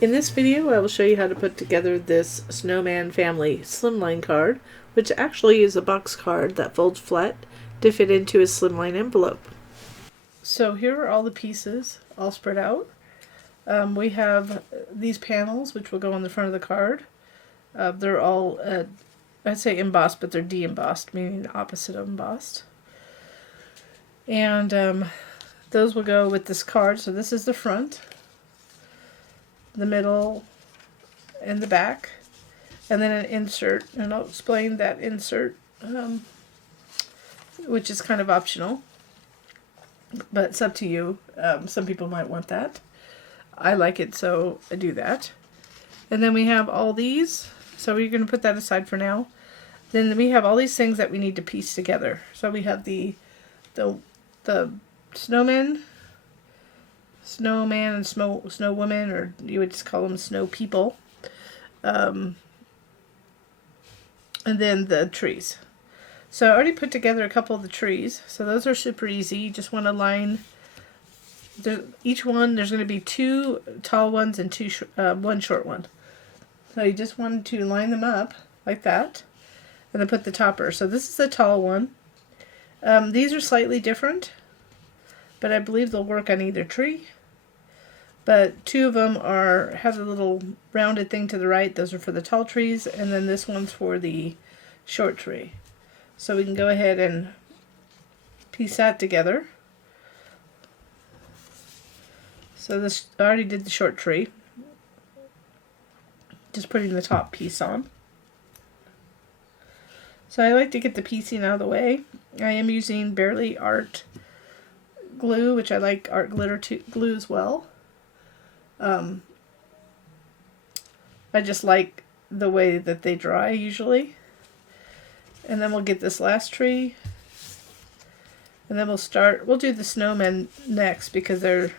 In this video, I will show you how to put together this Snowman family Slimline card, which actually is a box card that folds flat to fit into a Slimline envelope. So here are all the pieces all spread out. We have these panels, which will go on the front of the card. They're all, I'd say embossed, but they're de-embossed, meaning the opposite of embossed. And those will go with this card. So this is the front, the middle, and the back, and then an insert, and I'll explain that insert, which is kind of optional, but it's up to you. Some people might want that. I like it, so I do that. And then we have all these, so we're going to put that aside for now. Then we have all these things that we need to piece together. So we have the snowman and snow woman, or you would just call them snow people, and then the trees. So I already put together a couple of the trees, so those are super easy. You just want to line each one. There's going to be 2 tall ones and 1 short one. So you just want to line them up like that, and then put the topper. So this is the tall one. These are slightly different, but I believe they'll work on either tree. But 2 of them have a little rounded thing to the right. Those are for the tall trees, and then this one's for the short tree. So we can go ahead and piece that together. So this, I already did the short tree. Just putting the top piece on. So I like to get the piecing out of the way. I am using Barely Art glue, which I like art glitter glue as well. I just like the way that they dry usually. And then we'll get this last tree. And then we'll do the snowmen next because they're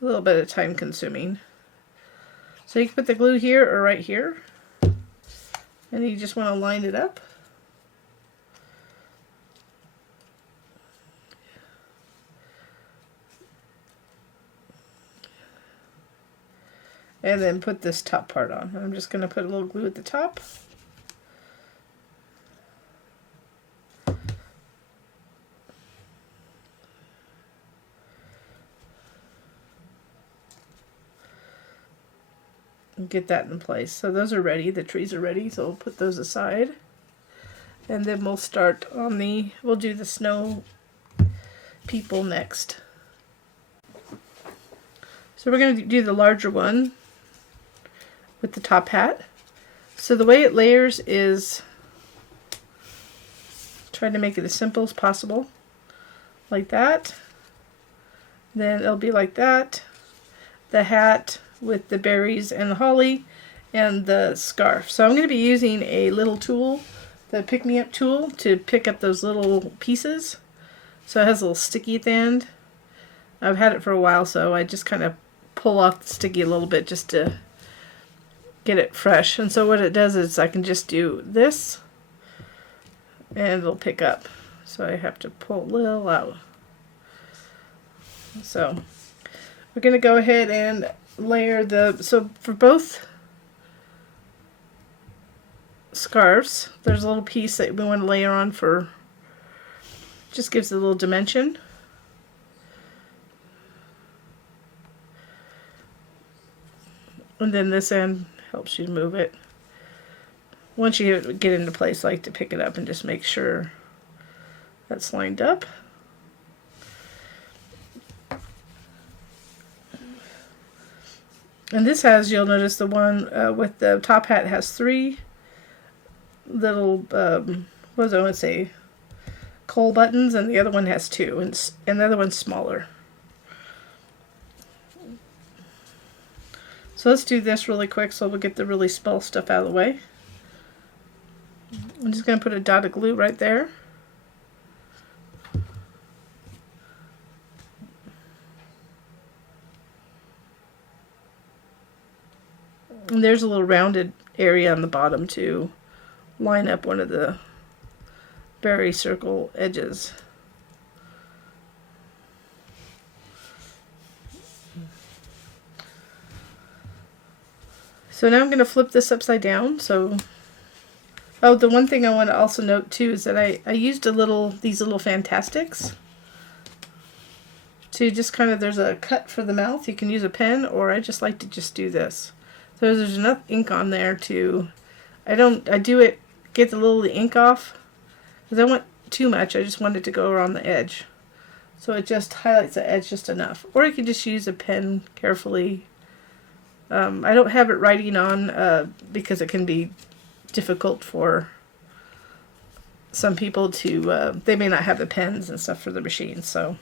a little bit of time consuming. So you can put the glue here or right here. And you just want to line it up. And then put this top part on. I'm just going to put a little glue at the top. And get that in place. So those are ready. The trees are ready. So we'll put those aside. And then we'll start on we'll do the snow people next. So we're going to do the larger one with the top hat. So the way it layers is try to make it as simple as possible, like that. Then it'll be like that. The hat with the berries and the holly and the scarf. So I'm going to be using a little tool, the pick-me-up tool, to pick up those little pieces. So it has a little sticky at the end. I've had it for a while, so I just kind of pull off the sticky a little bit just to get it fresh. And so what it does is I can just do this and it'll pick up. So I have to pull a little out. So we're going to go ahead and layer so for both scarves, there's a little piece that we want to layer on for, just gives it a little dimension. And then this end helps you move it. Once you get into place, I like to pick it up and just make sure that's lined up. And this has, you'll notice the one with the top hat has 3 little, what does I want to say, coal buttons, and the other one has 2, and the other one's smaller. So let's do this really quick so we'll get the really small stuff out of the way. I'm just going to put a dot of glue right there. And there's a little rounded area on the bottom to line up one of the berry circle edges. So now I'm going to flip this upside down. So, oh, the one thing I want to also note too is that I used these little Fantastics to just kind of, there's a cut for the mouth. You can use a pen, or I just like to just do this. So there's enough ink on there to, I do it, get the little ink off, because I want too much. I just want it to go around the edge. So it just highlights the edge just enough. Or you can just use a pen carefully. I don't have it writing on because it can be difficult for some people to, they may not have the pens and stuff for the machine. So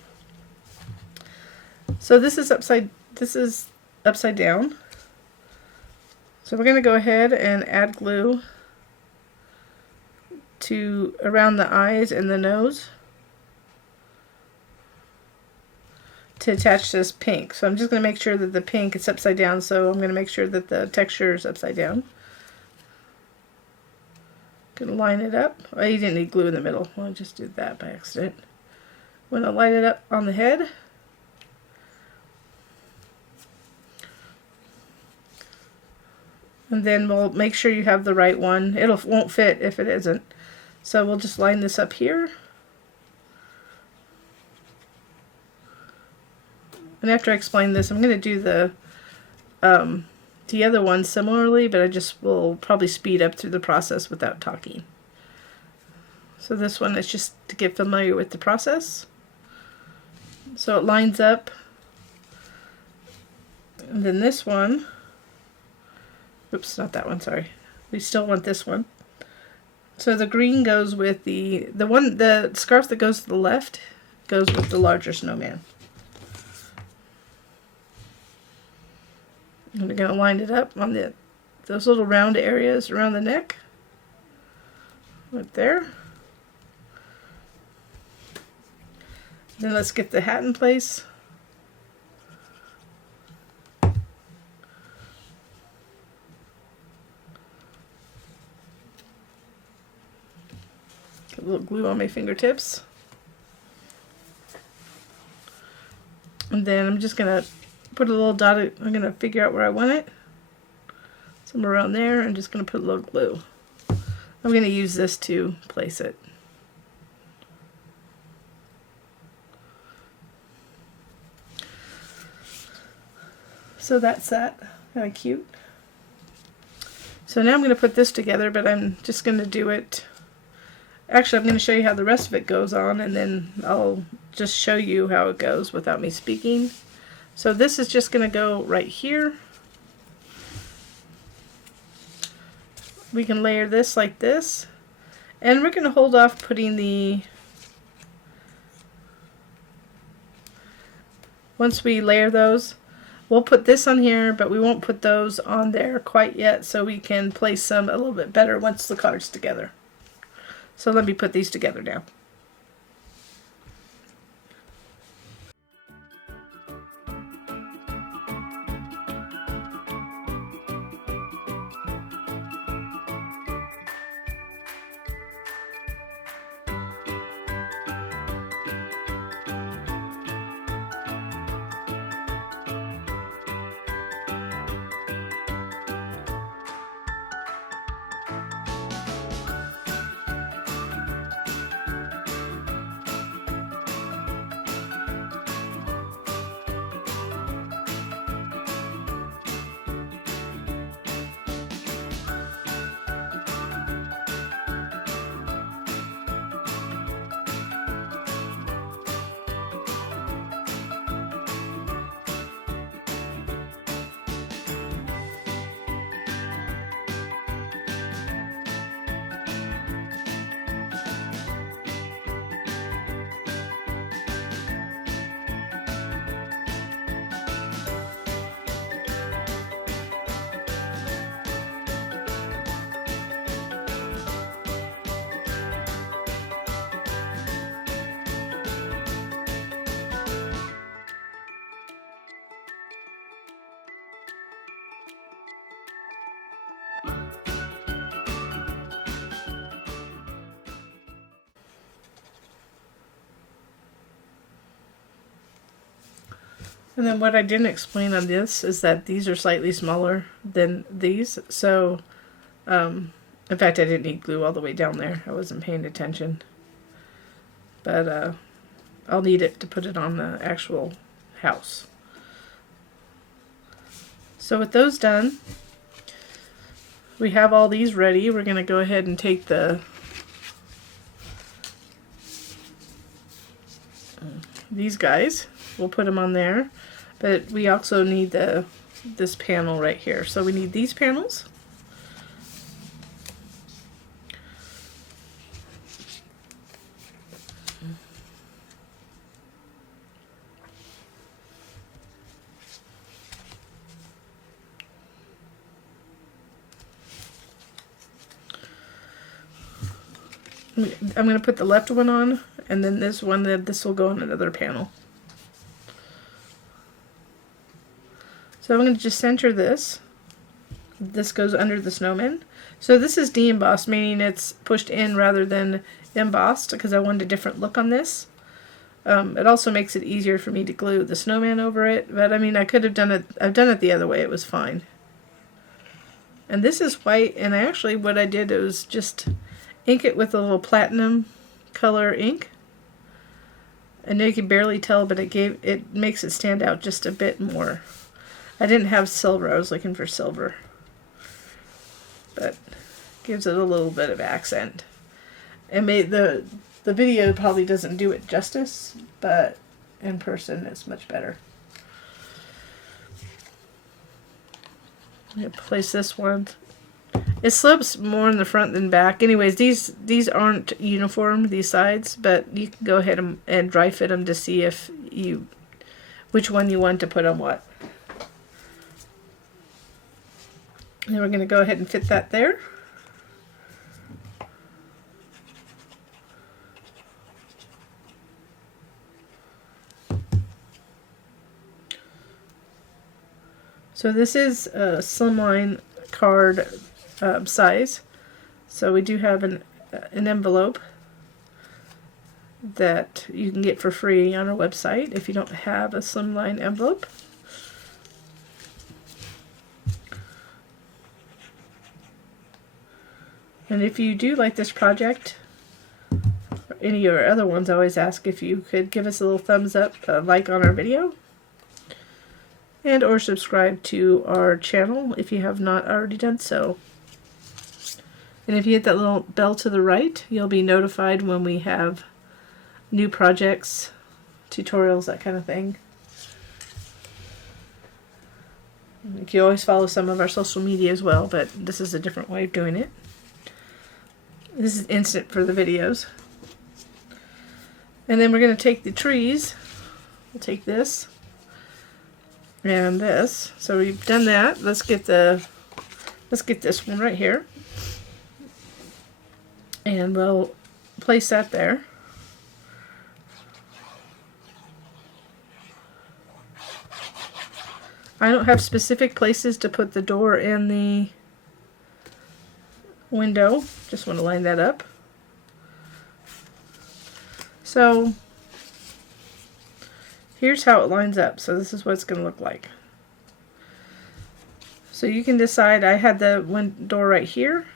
this is upside down. So we're going to go ahead and add glue to around the eyes and the nose to attach this pink. So I'm just going to make sure that the pink is upside down, so I'm going to make sure that the texture is upside down. Going to line it up. Oh, you didn't need glue in the middle. Well, I just did that by accident. I'm going to line it up on the head. And then we'll make sure you have the right one. It won't fit if it isn't. So we'll just line this up here. And after I explain this, I'm going to do the other one similarly, but I just will probably speed up through the process without talking. So this one is just to get familiar with the process. So it lines up. And then this one, oops, not that one, sorry. We still want this one. So the green goes with the scarf that goes to the left goes with the larger snowman. And we're going to line it up on those little round areas around the neck. Right there. Then let's get the hat in place. Get a little glue on my fingertips. And then I'm just going to put a little dot, I'm going to figure out where I want it. Somewhere around there. I'm just going to put a little glue. I'm going to use this to place it. So that's that. Kind of cute. So now I'm going to put this together, but I'm just going to do it. Actually, I'm going to show you how the rest of it goes on, and then I'll just show you how it goes without me speaking. So this is just going to go right here. We can layer this like this. And we're going to hold off putting once we layer those, we'll put this on here, but we won't put those on there quite yet, so we can place them a little bit better once the card's together. So let me put these together now. And then what I didn't explain on this is that these are slightly smaller than these. So, in fact, I didn't need glue all the way down there. I wasn't paying attention. But I'll need it to put it on the actual house. So with those done, we have all these ready. We're going to go ahead and take these guys. We'll put them on there. But we also need this panel right here. So we need these panels. I'm going to put the left one on, and then this one, this will go on another panel. So I'm going to just center this. This goes under the snowman. So this is de-embossed, meaning it's pushed in rather than embossed, because I wanted a different look on this. It also makes it easier for me to glue the snowman over it, but I mean, I could have done it, I've done it the other way, it was fine. And this is white, and actually what I did was just ink it with a little platinum color ink. And you can barely tell, but it makes it stand out just a bit more. I didn't have silver, I was looking for silver. But gives it a little bit of accent. And the video probably doesn't do it justice, but in person it's much better. I'm going to place this one. It slopes more in the front than back. Anyways, these aren't uniform, these sides, but you can go ahead and dry fit them to see which one you want to put on what. And we're going to go ahead and fit that there. So this is a Slimline card size. So we do have an envelope that you can get for free on our website if you don't have a Slimline envelope. And if you do like this project, or any of our other ones, I always ask if you could give us a little thumbs up, like on our video, and or subscribe to our channel if you have not already done so. And if you hit that little bell to the right, you'll be notified when we have new projects, tutorials, that kind of thing. You can always follow some of our social media as well, but this is a different way of doing it. This is instant for the videos. And then we're going to take the trees. We'll take this and this. So we've done that. Let's get this one right here. And we'll place that there. I don't have specific places to put the door and the window. Just want to line that up. So here's how it lines up. So this is what it's going to look like. So you can decide. I had the door right here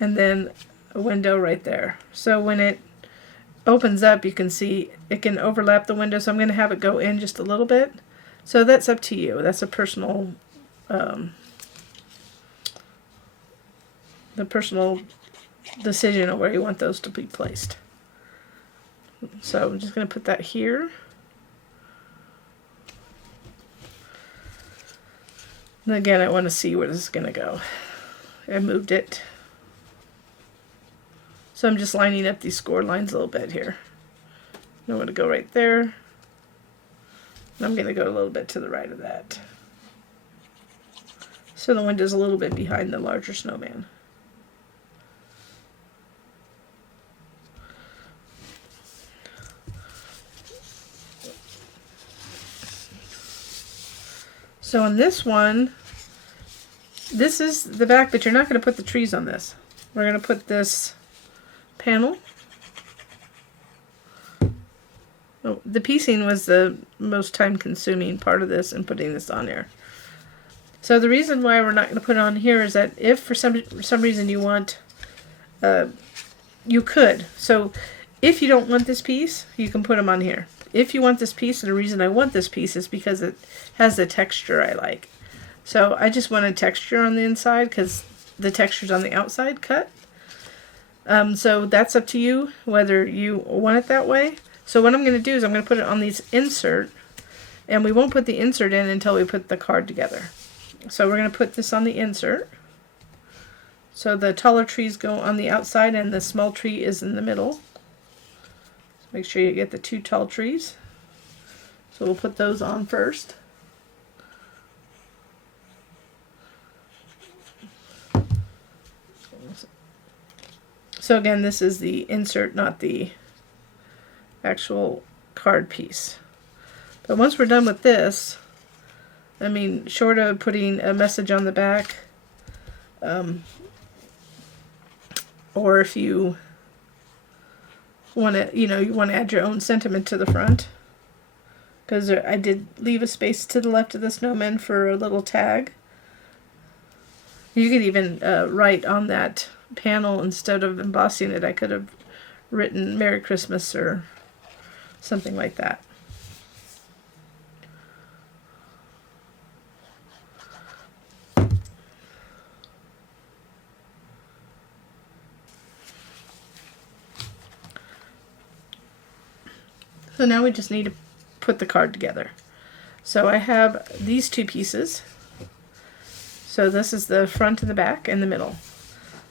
and then a window right there. So when it opens up, you can see it can overlap the window. So I'm going to have it go in just a little bit. So that's up to you. That's a personal the personal decision of where you want those to be placed. So I'm just going to put that here. And again, I want to see where this is going to go. I moved it. So I'm just lining up these score lines a little bit here. I'm going to go right there. And I'm going to go a little bit to the right of that. So the window's a little bit behind the larger snowman. So on this one, this is the back, but you're not going to put the trees on this. We're going to put this panel Oh, the piecing was the most time consuming part of this and putting this on here. So the reason why we're not going to put it on here is that if for some reason you want, you could. So if you don't want this piece, you can put them on here. If you want this piece, and the reason I want this piece is because it has the texture I like. So I just want a texture on the inside because the texture's on the outside cut. So that's up to you whether you want it that way. So what I'm going to do is I'm going to put it on these insert, and we won't put the insert in until we put the card together. So we're going to put this on the insert. So the taller trees go on the outside and the small tree is in the middle. So make sure you get the two tall trees. So we'll put those on first. So again, this is the insert, not the actual card piece. But once we're done with this, I mean, short of putting a message on the back, or if you want to, you want to add your own sentiment to the front, because I did leave a space to the left of the snowman for a little tag. You could even write on that panel, instead of embossing it, I could have written Merry Christmas or something like that. So now we just need to put the card together. So I have these two pieces. So this is the front and the back and the middle.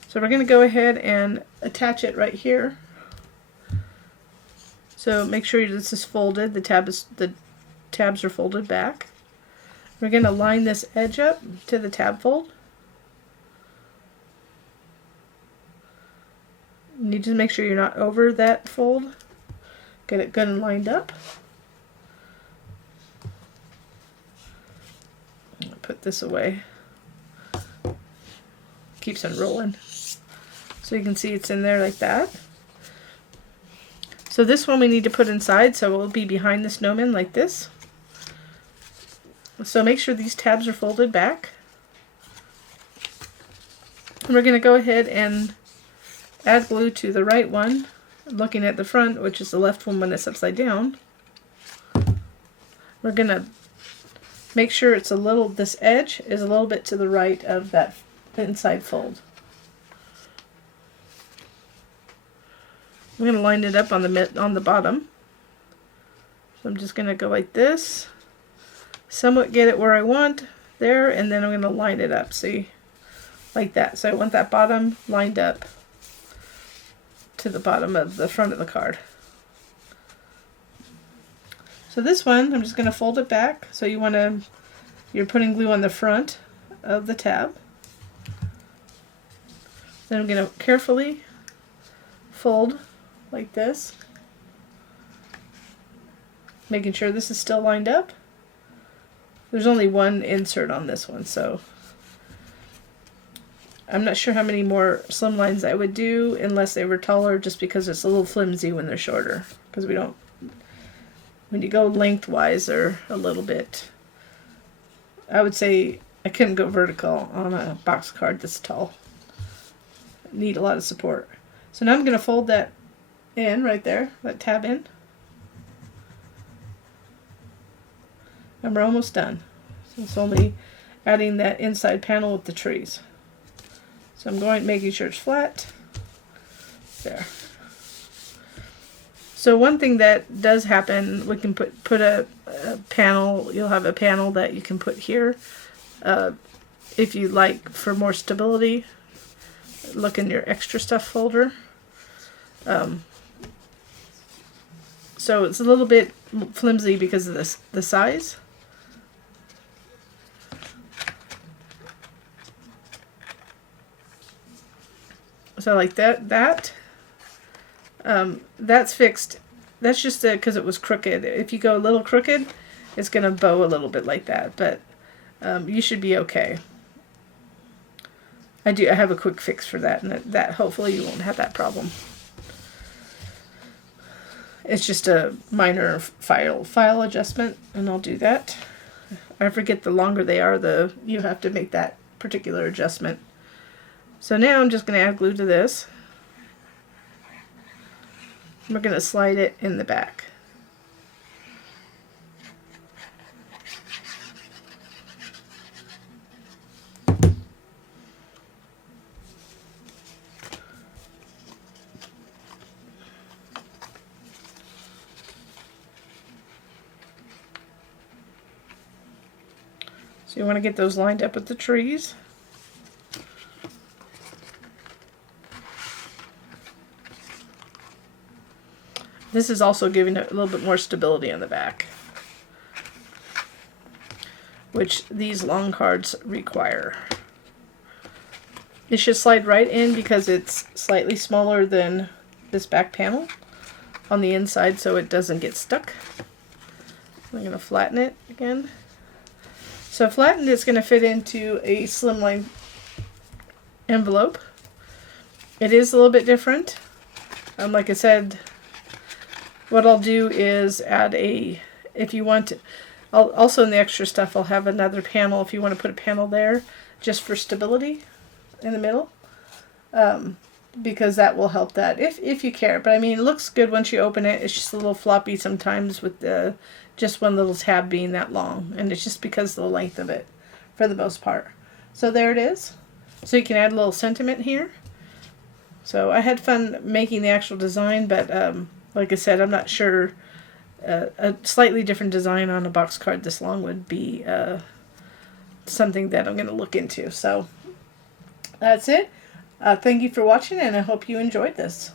So we're going to go ahead and attach it right here. So make sure this is folded. The tabs are folded back. We're going to line this edge up to the tab fold. You need to make sure you're not over that fold. Get it good and lined up. Put this away. Keeps on rolling. So you can see it's in there like that. So this one we need to put inside, so it will be behind the snowman like this. So make sure these tabs are folded back. And we're going to go ahead and add glue to the right one, looking at the front, which is the left one when it's upside down. We're going to make sure it's this edge is a little bit to the right of that inside fold. I'm going to line it up on the bottom. So I'm just going to go like this, somewhat get it where I want there, and then I'm going to line it up, see, like that. So I want that bottom lined up to the bottom of the front of the card. So this one, I'm just going to fold it back. So you're putting glue on the front of the tab. Then I'm going to carefully fold like this, making sure this is still lined up. There's only one insert on this one, so I'm not sure how many more slimlines I would do unless they were taller, just because it's a little flimsy when they're shorter. Because when you go lengthwise, they're a little bit, I would say I couldn't go vertical on a box card this tall. Need a lot of support. So now I'm going to fold that in right there, that tab in. And we're almost done. So it's only adding that inside panel with the trees. So I'm making sure it's flat. There. So one thing that does happen, we can put a panel, you'll have a panel that you can put here. If you like, for more stability, look in your extra stuff folder. So it's a little bit flimsy because of the size. So like that. That's fixed. That's just because it was crooked. If you go a little crooked, it's going to bow a little bit like that. But you should be okay. I have a quick fix for that, and that hopefully you won't have that problem. It's just a minor file adjustment, and I'll do that. I forget the longer they are, you have to make that particular adjustment. So now I'm just going to add glue to this. We're going to slide it in the back. So you want to get those lined up with the trees. This is also giving it a little bit more stability on the back, which these long cards require. It should slide right in because it's slightly smaller than this back panel on the inside, so it doesn't get stuck. I'm going to flatten it again. So flattened, it's going to fit into a Slimline envelope. It is a little bit different. Like I said, what I'll do is add if you want to, also in the extra stuff I'll have another panel if you want to put a panel there just for stability in the middle, because that will help that if you care. But I mean, it looks good once you open it. It's just a little floppy sometimes with just one little tab being that long, and it's just because of the length of it for the most part. So there it is. So you can add a little sentiment here. So I had fun making the actual design, but like I said, I'm not sure a slightly different design on a box card this long would be something that I'm going to look into. So that's it. Thank you for watching, and I hope you enjoyed this.